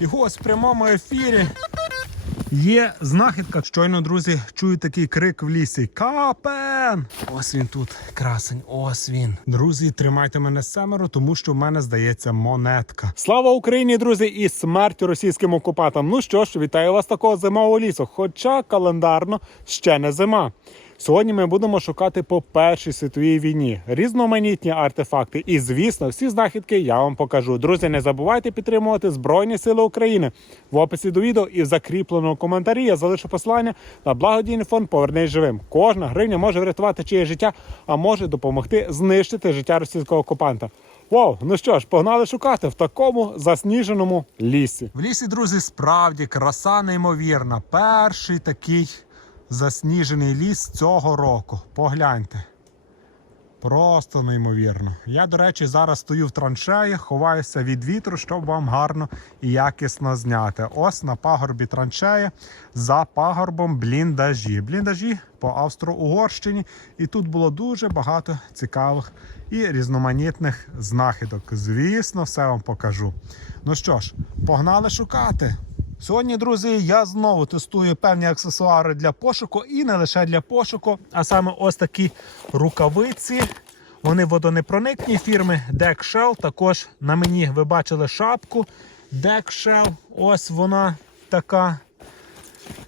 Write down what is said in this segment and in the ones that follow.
І ось в прямому ефірі є знахідка. Щойно, друзі, чую такий крик в лісі. Капен! Ось він тут, красень, ось він. Друзі, тримайте мене семеро, тому що в мене здається монетка. Слава Україні, друзі, і смерть російським окупантам. Ну що ж, вітаю вас такого зимового лісу. Хоча календарно ще не зима. Сьогодні ми будемо шукати по першій світовій війні різноманітні артефакти. І звісно, всі знахідки я вам покажу. Друзі, не забувайте підтримувати Збройні Сили України. В описі до відео і в закріпленому коментарі я залишу посилання на благодійний фонд Повернись живим. Кожна гривня може врятувати чиє життя, а може допомогти знищити життя російського окупанта. Вау, ну що ж, погнали шукати в такому засніженому лісі. В лісі, друзі, справді краса неймовірна. Перший такий засніжений ліс цього року. Погляньте. Просто неймовірно. Я, до речі, зараз стою в траншеї, ховаюся від вітру, щоб вам гарно і якісно зняти. Ось на пагорбі траншеї за пагорбом бліндажі. Бліндажі по Австро-Угорщині. І тут було дуже багато цікавих і різноманітних знахідок. Звісно, все вам покажу. Ну що ж, погнали шукати. Сьогодні, друзі, я знову тестую певні аксесуари для пошуку і не лише для пошуку, а саме ось такі рукавиці. Вони водонепроникні фірми Deck Shell. Також на мені ви бачили шапку Deck Shell. Ось вона така.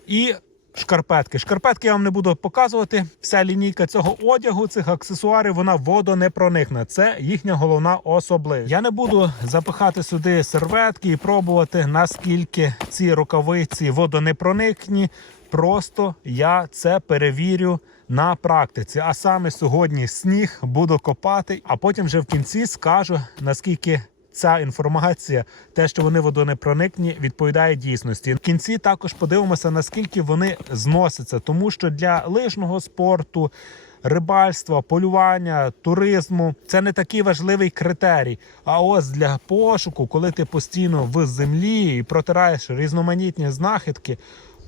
І шкарпетки. Шкарпетки я вам не буду показувати. Вся лінійка цього одягу, цих аксесуарів, вона водонепроникна. Це їхня головна особливість. Я не буду запихати сюди серветки і пробувати, наскільки ці рукавиці водонепроникні. Просто я це перевірю на практиці. А саме сьогодні сніг буду копати, а потім вже в кінці скажу наскільки ця інформація, те, що вони водонепроникні, відповідає дійсності. В кінці також подивимося, наскільки вони зносяться, тому що для лижного спорту. Рибальства, полювання, туризму це не такий важливий критерій. А ось для пошуку, коли ти постійно в землі і протираєш різноманітні знахідки,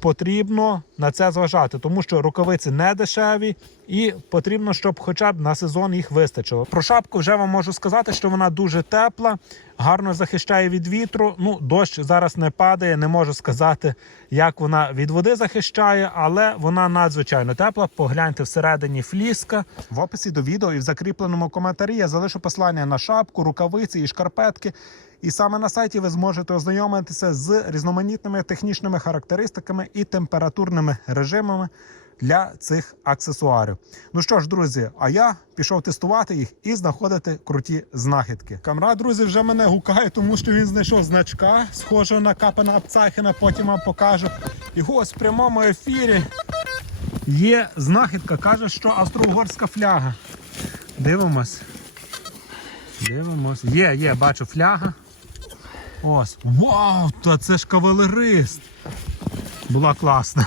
потрібно на це зважати, тому що рукавиці не дешеві, і потрібно, щоб хоча б на сезон їх вистачило. Про шапку вже вам можу сказати, що вона дуже тепла, гарно захищає від вітру. Ну, дощ зараз не падає, не можу сказати, як вона від води захищає, але вона надзвичайно тепла. Погляньте всередині фліска. В описі до відео і в закріпленому коментарі я залишу послання на шапку, рукавиці і шкарпетки. І саме на сайті ви зможете ознайомитися з різноманітними технічними характеристиками і температурними режимами для цих аксесуарів. Ну що ж, друзі, а я пішов тестувати їх і знаходити круті знахідки. Камрад, друзі, вже мене гукає, тому що він знайшов значка, схожого на капана Апцахіна, потім вам покажу. І ось в прямому ефірі є знахідка, каже, що австро-угорська фляга. Дивимось. Дивимось. Є, є, бачу фляга. Ось. Вау! Та це ж кавалерист. Була класна.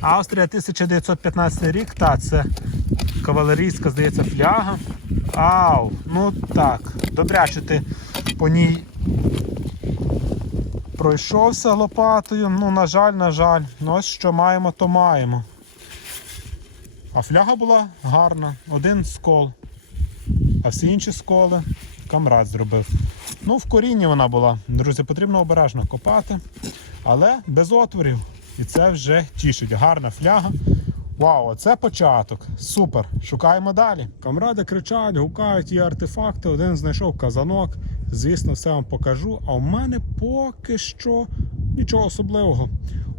Австрія 1915 рік. Та це кавалерійська, здається, фляга. Ау, ну так. Добряче ти по ній пройшовся лопатою. Ну, на жаль, на жаль. Ну ось що маємо, то маємо. А фляга була гарна, один скол. А всі інші сколи камрад зробив. Ну, в корінні вона була. Друзі, потрібно обережно копати, але без отворів. І це вже тішить. Гарна фляга. Вау, це початок. Супер. Шукаємо далі. Камради кричать, гукають є артефакти. Один знайшов казанок. Звісно, все вам покажу. А в мене поки що нічого особливого.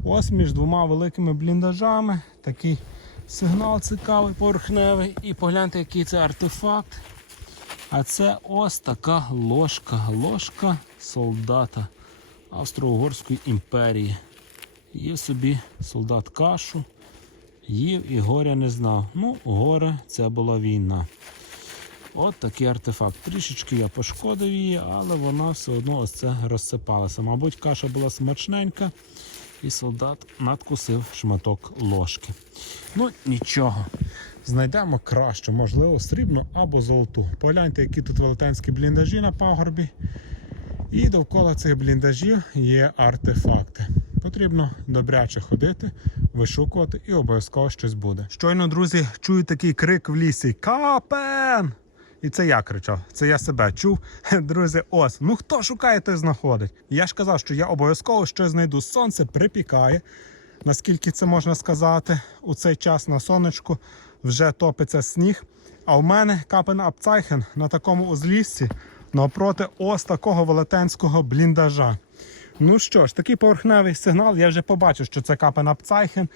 Ось між двома великими бліндажами такий сигнал цікавий, поверхневий. І погляньте, який це артефакт. А це ось така ложка. Ложка солдата Австро-Угорської імперії. Є собі солдат кашу, їв і горя не знав. Ну, горе це була війна. От такий артефакт. Трішечки я пошкодив її, але вона все одно ось це розсипалася. Мабуть, каша була смачненька, і солдат надкусив шматок ложки. Ну, нічого. Знайдемо краще, можливо, срібну або золоту. Погляньте, які тут велетенські бліндажі на пагорбі. І довкола цих бліндажів є артефакти. Потрібно добряче ходити, вишукувати і обов'язково щось буде. Щойно, друзі, чую такий крик в лісі: Капен! І це я кричав, це я себе чув. Друзі, ось. Ну хто шукає, той знаходить. Я ж казав, що я обов'язково щось знайду. Сонце припікає. Наскільки це можна сказати, у цей час на сонечку вже топиться сніг. А в мене капен Апцайхен на такому узліссі навпроти ось такого велетенського бліндажа. Ну що ж, такий поверхневий сигнал. Я вже побачив, що це капен Апцайхен.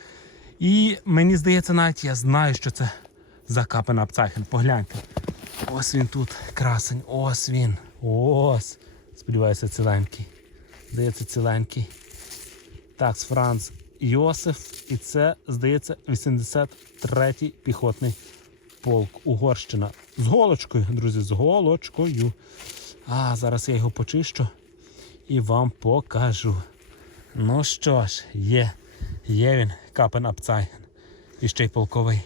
І мені здається, навіть я знаю, що це за капен Апцайхен. Погляньте. Ось він тут, красень, ось він. Ось. Сподіваюся, ціленький. Здається, ціленький. Так, з Франц Йосиф. І це, здається, 83-й піхотний полк Угорщина. З голочкою, друзі, з голочкою. А, зараз я його почищу і вам покажу. Ну що ж, є, є він, капен Апцайген. І ще й полковий.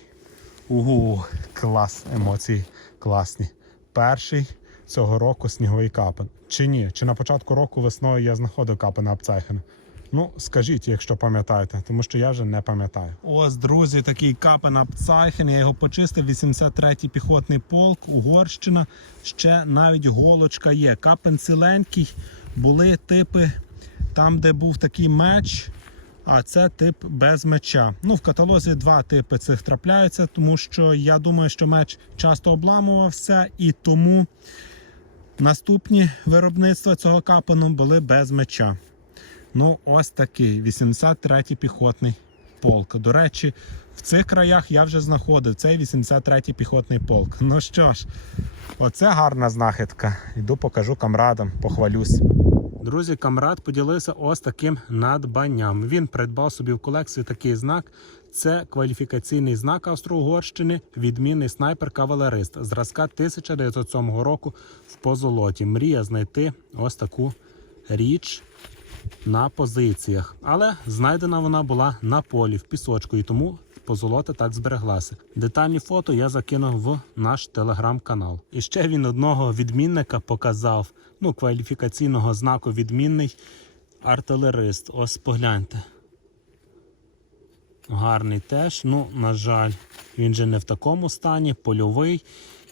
Угу, клас, емоції класні. Перший цього року сніговий капен. Чи ні? Чи на початку року весною я знаходив капена Апцайхена? Ну, скажіть, якщо пам'ятаєте, тому що я вже не пам'ятаю. Ось, друзі, такий капен Апцайхен. Я його почистив. 83-й піхотний полк, Угорщина. Ще навіть голочка є. Капен ціленький. Були типи там, де був такий меч. А це тип без меча. Ну, в каталозі два типи цих трапляються, тому що я думаю, що меч часто обламувався, і тому наступні виробництва цього капану були без меча. Ну, ось такий 83-й піхотний полк. До речі, в цих краях я вже знаходив цей 83-й піхотний полк. Ну що ж, оце гарна знахідка. Йду покажу камрадам, похвалюсь. Друзі, камрад поділився ось таким надбанням. Він придбав собі в колекцію такий знак. Це кваліфікаційний знак Австро-Угорщини, відмінний снайпер-кавалерист зразка 1907 року в позолоті. Мрія знайти ось таку річ на позиціях. Але знайдена вона була на полі в пісочку, і тому позолота так збереглася. Детальні фото я закинув в наш телеграм-канал. І ще він одного відмінника показав. Ну, кваліфікаційного знаку відмінний артилерист. Ось погляньте. Гарний теж. Ну, на жаль, він же не в такому стані, польовий.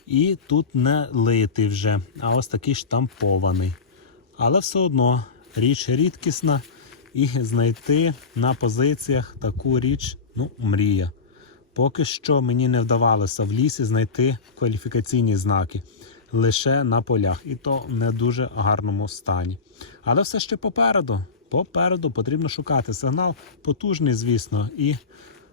І тут не литий вже, а ось такий штампований. Але все одно річ рідкісна, і знайти на позиціях таку річ, ну, мрія. Поки що мені не вдавалося в лісі знайти кваліфікаційні знаки лише на полях, і то в не дуже гарному стані. Але все ще попереду. Попереду потрібно шукати сигнал, потужний, звісно, і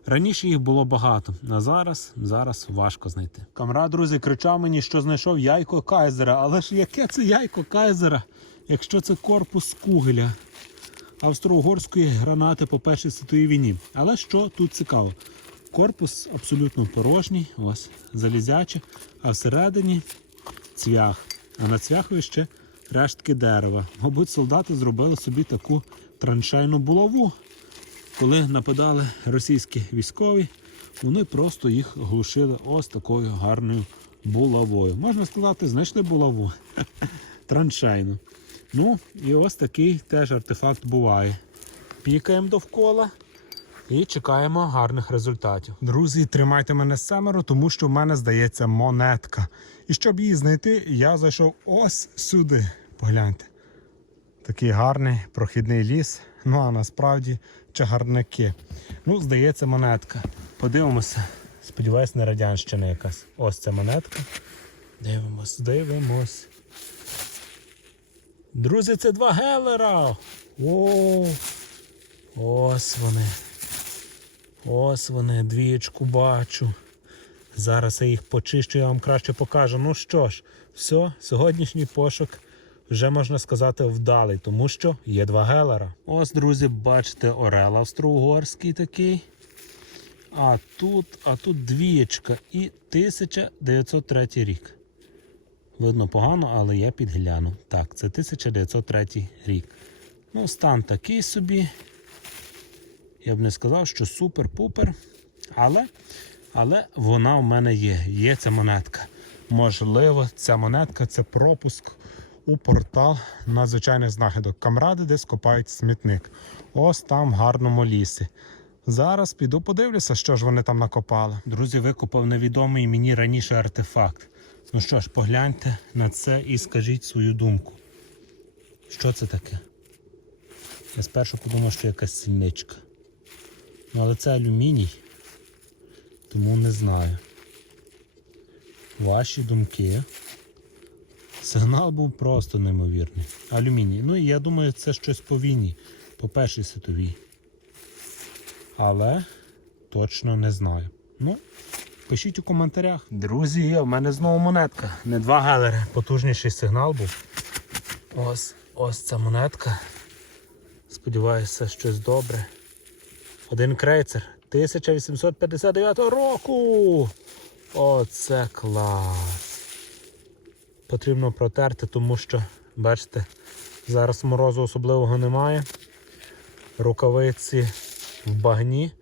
раніше їх було багато. А зараз, зараз важко знайти. Камрад, друзі, кричав мені, що знайшов яйко Кайзера. Але ж яке це яйко Кайзера, якщо це корпус Кугеля австро-угорської гранати по першій світовій війні. Але що тут цікаво? Корпус абсолютно порожній, ось залізячий, а всередині цвях. А на цвяхові ще рештки дерева. Мабуть, солдати зробили собі таку траншейну булаву. Коли нападали російські військові, вони просто їх глушили ось такою гарною булавою. Можна сказати, знайшли булаву траншейну. Ну, і ось такий теж артефакт буває. Пікаємо довкола і чекаємо гарних результатів. Друзі, тримайте мене семеро, тому що в мене здається монетка. І щоб її знайти, я зайшов ось сюди. Погляньте. Такий гарний прохідний ліс. Ну а насправді чагарники. Ну, здається, монетка. Подивимося. Сподіваюсь, не радянщина якась. Ось ця монетка. Дивимось, дивимось. Друзі, це два гелера. О, ось вони. Ось вони, двієчку бачу. Зараз я їх почищу, я вам краще покажу. Ну що ж, все, сьогоднішній пошук вже можна сказати вдалий, тому що є два гелера. Ось, друзі, бачите, орел австро-угорський такий. А тут, а тут двієчка і 1903 рік. Видно погано, але я підгляну. Так, це 1903 рік. Ну, стан такий собі. Я б не сказав, що супер-пупер. Але але вона в мене є. Є ця монетка. Можливо, ця монетка це пропуск у портал надзвичайних знахідок. Камради десь копають смітник. Ось там в гарному лісі. Зараз піду подивлюся, що ж вони там накопали. Друзі, викопав невідомий мені раніше артефакт. Ну що ж, погляньте на це і скажіть свою думку. Що це таке? Я спершу подумав, що якась сільничка. Ну, але це алюміній, тому не знаю. Ваші думки. Сигнал був просто неймовірний. Алюміній. Ну і я думаю, це щось по війні, по першій світовій. Але точно не знаю. Ну, пишіть у коментарях. Друзі, в мене знову монетка. Не два гелери. Потужніший сигнал був. Ось, ось ця монетка. Сподіваюся, щось добре. Один крейцер 1859 року. Оце клас. Потрібно протерти, тому що, бачите, зараз морозу особливого немає. Рукавиці в багні.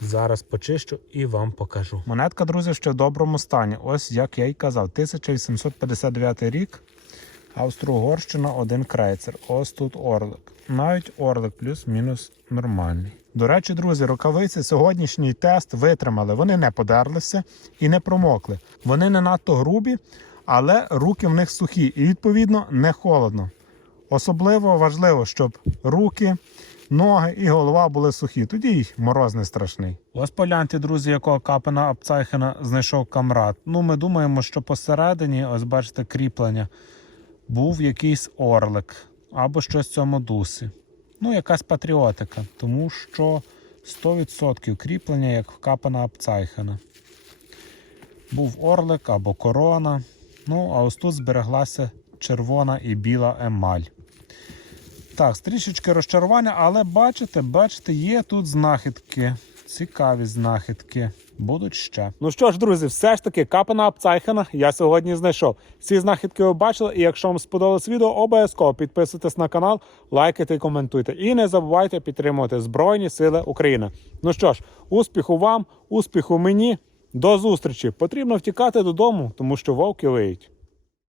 Зараз почищу і вам покажу. Монетка, друзі, ще в доброму стані. Ось як я й казав, 1859 рік. Австро-Угорщина, один крейцер. Ось тут орлик. Навіть орлик плюс-мінус нормальний. До речі, друзі, рукавиці сьогоднішній тест витримали. Вони не подерлися і не промокли. Вони не надто грубі, але руки в них сухі і, відповідно, не холодно. Особливо важливо, щоб руки, ноги і голова були сухі. Тоді й мороз не страшний. Ось погляньте, друзі, якого капена Апцайхена знайшов камрад. Ну, ми думаємо, що посередині, ось бачите, кріплення, був якийсь орлик або щось в цьому дусі. Ну, якась патріотика, тому що 100% кріплення, як в капена Апцайхена. Був орлик або корона. Ну, а ось тут збереглася червона і біла емаль. Так, трішечки розчарування, але бачите, бачите, є тут знахідки. Цікаві знахідки. Будуть ще. Ну що ж, друзі, все ж таки капана Апцайхена я сьогодні знайшов. Всі знахідки ви бачили, і якщо вам сподобалось відео, обов'язково підписуйтесь на канал, лайкайте і коментуйте. І не забувайте підтримувати Збройні Сили України. Ну що ж, успіху вам, успіху мені. До зустрічі! Потрібно втікати додому, тому що вовки виють.